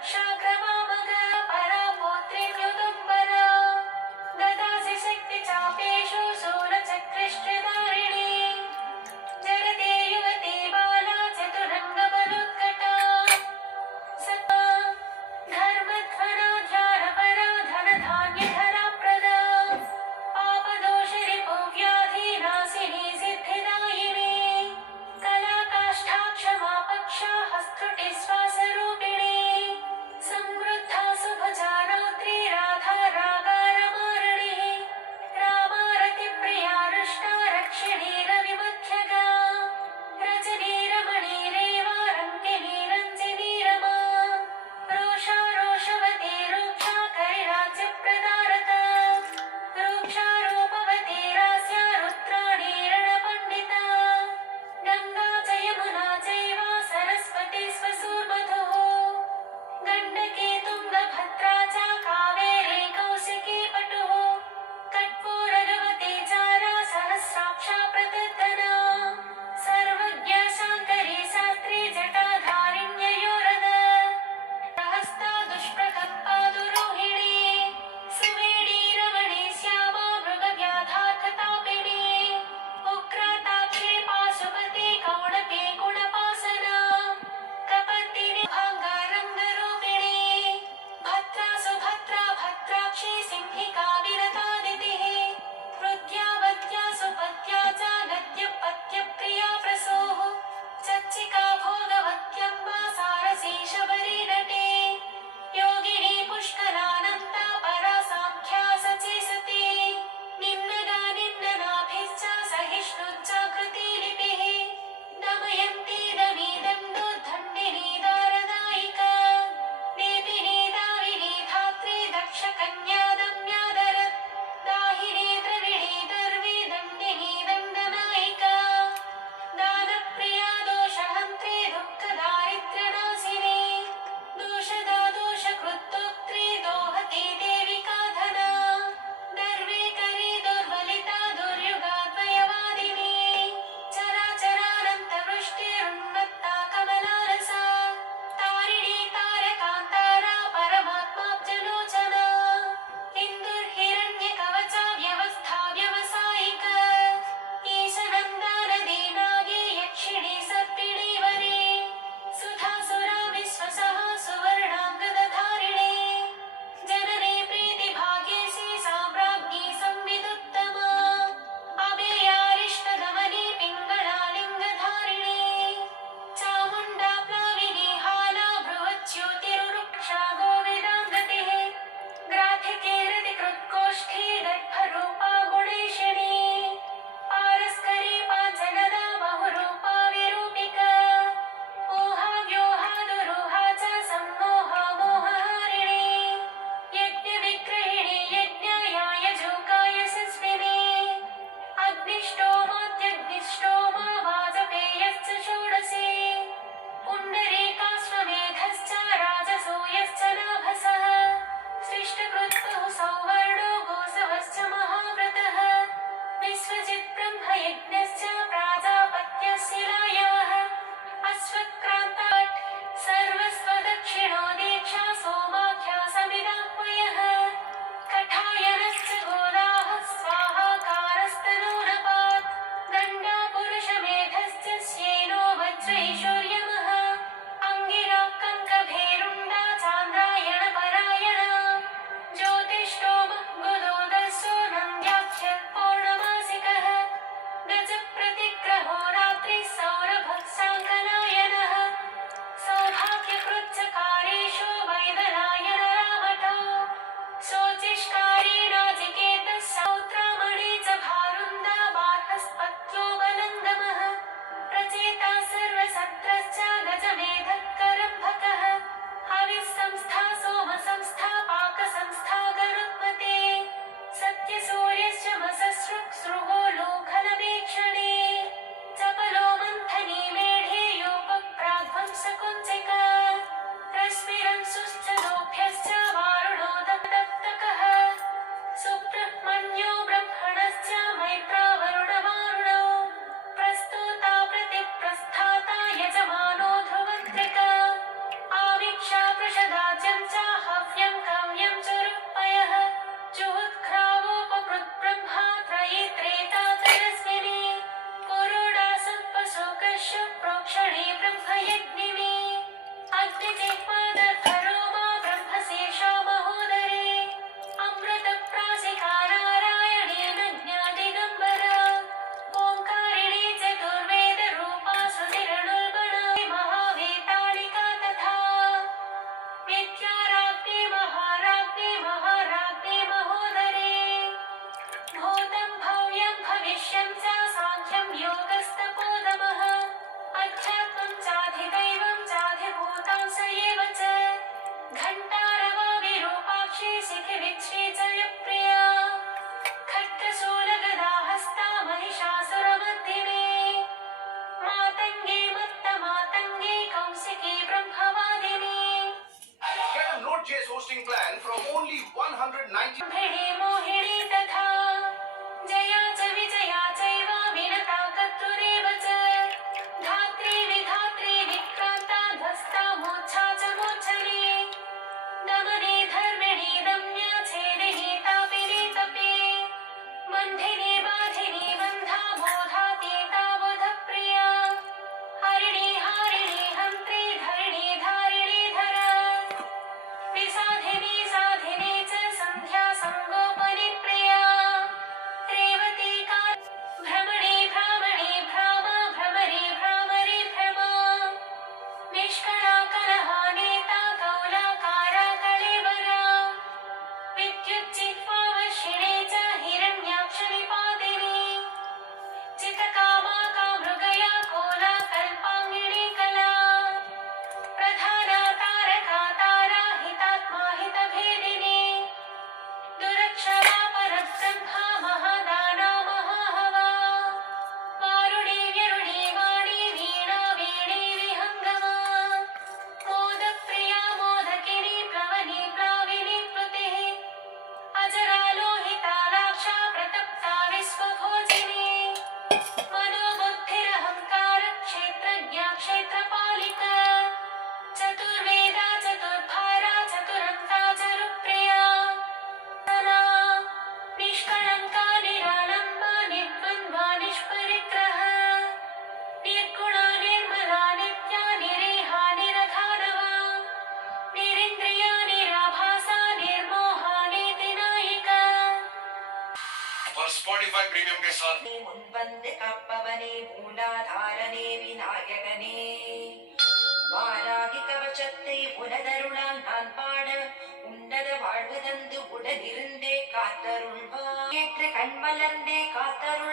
रक्षाग्रवामग परापोत्रिण्युदुम्बरा ददासि शक्तिचापेषु शूलचक्रिष्टधारिणी जगते युवती बाला चतुरङ्गबलोत्कटा सता धर्मध्वनाध्यारपरा धनधान्यधराप्रदा पापदोषरिपुव्याधिनाशिनी सिद्धिदायिनी कलाकाष्ठाक्षमा पक्षा हस्तृटिश्वासरूपिणी समृद्धा सुभजा रौद्री राधा रागारमारणिः रामारतिप्रिया रुष्टा रक्षिणी रविमध्यगा रजनी रमणी रेवा रङ्गिनी रञ्जिनी रमा रोषा रोषवती रूक्षा करिराज्यप्रदारता रूक्षा रूपवती रास्या रुद्राणी रणपण्डिता गङ्गा च यमुना चैव सरस्वती स्वसूर्मधुः गण्डकी तुङ्गभद्रा च कावेरी कौशिकी पटुः कट्पूरगवती चारा सहस्राक्षा प्रदर्दना सर्वज्ञा शाङ्करी शास्त्री जटाधारिण्ययोरदा हस्ता दुष्प्रकम्पादुरोहिणी सुवेणी रमणी श्यामा मृगव्याधार्थतापिनी उग्रताक्षी पाशुपति कौणपी गुणपासना कपत्तिनी भाङ्गारङ्गरूपिणी भद्रा सुभद्रा भद्राक्षी सिंहिका विरतादितिः हृद्यावत्या सुपत्या च गद्यपत्यप्रिया प्रसूः चच्चिका भोगवत्यम्बा सारसी शबरी नटी योगिनी पुष्करानन्ता परा साङ्ख्या सची सती निम्नगा निम्ननाभिश्च सहिष्णुजागृती लिपिः दमयन्ती दमीदन्दोद्धण्डिनी दारदायिका देपिनी दाविनी धात्री दक्षकन्या दम्यादरत् दाहिनी द्रविणी दर्वी दण्डिनी दन्दनायिका दानप्रिया दोषहन्त्री दुःखदारिद्र्यनाशिनी दोषदा दोषकृत्तोक्त्री दोहती देविका धना दर्वीकरी दुर्बलिता दुर्युगाद्वयवादिनी चराचरानन्तवृष्टिरुन्मत्ता कमलारसा तारिणी तारकान्तारा परमात्माब्जलोचना इन्दुर्हिरण्यकवचा व्यवस्था व्यावसायिका ईशनन्दानदीनागी यक्षिणी सर्पिणी वरी सुधासुरा विश्वसः सुवर्णाङ्गदधारिणी जननी प्रीतिभाग्येशी साम्राज्ञी संविदुत्तमा अभयारिष्टदमनी पिङ्गळालिङ्गधारिणी चामुण्डा प्लाविनी हाला भ्रुवच्युतिरुरुक्षा गोविदाङ्गतिः ग्राथिके रतिकृत्कोष्ठी गर्भरूपा गुणेशिनी पारस्करी पाञ्चनदा बहुरूपा विरूपिका मोहाव्योहादुरूहा च सम्मोहा मोहहारिणी यज्ञविग्रहिणी यज्ञाया यजूका यशस्विनी अग्निष्टोमाद्यग्निष्टोमा वाजपेयश्च षोडशी पुण्डरीकाश्वमेधश्च राजसूयश्च नाभसः सृष्टकृत्तुः सौवर्णो गोसवश्च महाव्रतः विश्वजित् ब्रह्मयज्ञश्च प्राजापत्यशिलायाः अश्वक्रान्ताट् सर्वस्वदक्षिणो दीक्षा सोमाख्या समिदाह्वयः कठायनश्च गोदाः स्वाहाकारस्तनूनपात् दण्डा पुरुषमेधश्च श्येनो वज्रैश्वर्यमः अङ्गिरा कङ्कभेरुण्डा चान्द्रायणपरायणा ज्योतिष्टोमः गुदोदर्शो नन्द्याख्यः पौर्णमासिकः गजप्रतिग्रहो रात्रिः सौरभः साङ्कनायनः सौभाग्यकृच्छकारीशो वैदनायन रामठो शोचिष्कारी नाचिकेतः सौत्रामणि च भारुन्दा बार्हस्पत्यो बलङ्गमः प्रचेता सर्वसत्रश्च गजमेधः करम्भकः हविस्संस्था सोमसंस्था पाकसंस्था गरुत्मते सत्यसूर्यश्च मससृक्सृगो लोकलवीक्षणे चपलो मन्थनी मेढे योपप्राध्वंसकुञ्चिका रश्मिरंशुश्च लोभ्यश्च साङ्ख्यं योगस्तपोदमः अध्यात्मं चाधिदैवं चाधिभूतं स एव च घण्टारवा विरूपाक्षी शिखिविच्छ्री च यप्रिया खड्गशूलगदा हस्ता महिषासुरमर्दिनी मातङ्गी मत्तमातङ्गी कौशिकी ब्रह्मवादिनी Get a Node.js hosting plan from only 190. भिडी मोहिनी तथा जया च विजया चैव विनता कर्तुरेव च धात्री विधात्री विक्रान्ता ध्वस्ता मोक्षा च मोचनी दमनी धर्मिणी दम्या छेदिनी तापिनी तपी बन्धिनी बाधिनी बन्धा बोधातीता बोधप्रिया हरिणी हारिणी हन्त्री धरिणी धारिणी धरा विसाधिनी साधिनी च सन्ध्या संगोपनी प्रिया रेवती का भ्रमणी भ्रामणी भ्रामा भ्रमरी भ्रामरी भ्रमा निष्कला कलहा नेता कौलाकारा कलेवरा विद्युज्जिह्वावशिणी च हिरण्याक्षनिपातिनी चितकामा कामृगया कोला कल्पाङ्गिनी कला प्रधाना तारका तारा हितात्मा हितभेदिनी दुरक्षरा परब्रह्मा महादाना महाहवा वारुणी व्यरुणी वाणी वीणा वीणी विहङ्गमा मोदप्रिया मोदकिनी प्लवनी प्लाविनी प्लुतिः अजरा लोहिता लाक्षा प्रतप्ता विश्वभोजिनी मनोबुद्धिरहङ्कार क्षेत्रज्ञा क्षेत्रपालिका चतुर्वेदा चतुर्भारा चतुरन्ता चरुप्रिया निष्कलङ्का निरालम्बा निर्द्वन्द्वा निष्परिग्रह निर्गुणा निर्मला नित्या निरेहा निरधारवा निरिन्द्रिया निराभासा निर्मोहा नीतिनायिका For Spotify Premium के साथ முன்வந்து காப்பவனே மூலாதாரனே விநாயகனே வாராகி கவசத்தை உனதருளால் நான் பாட உன்னத வாழ்வு தந்து உடனிருந்தே காத்தருள்வாய் ஏற்ற கண் மலர்ந்தே காத்தருள்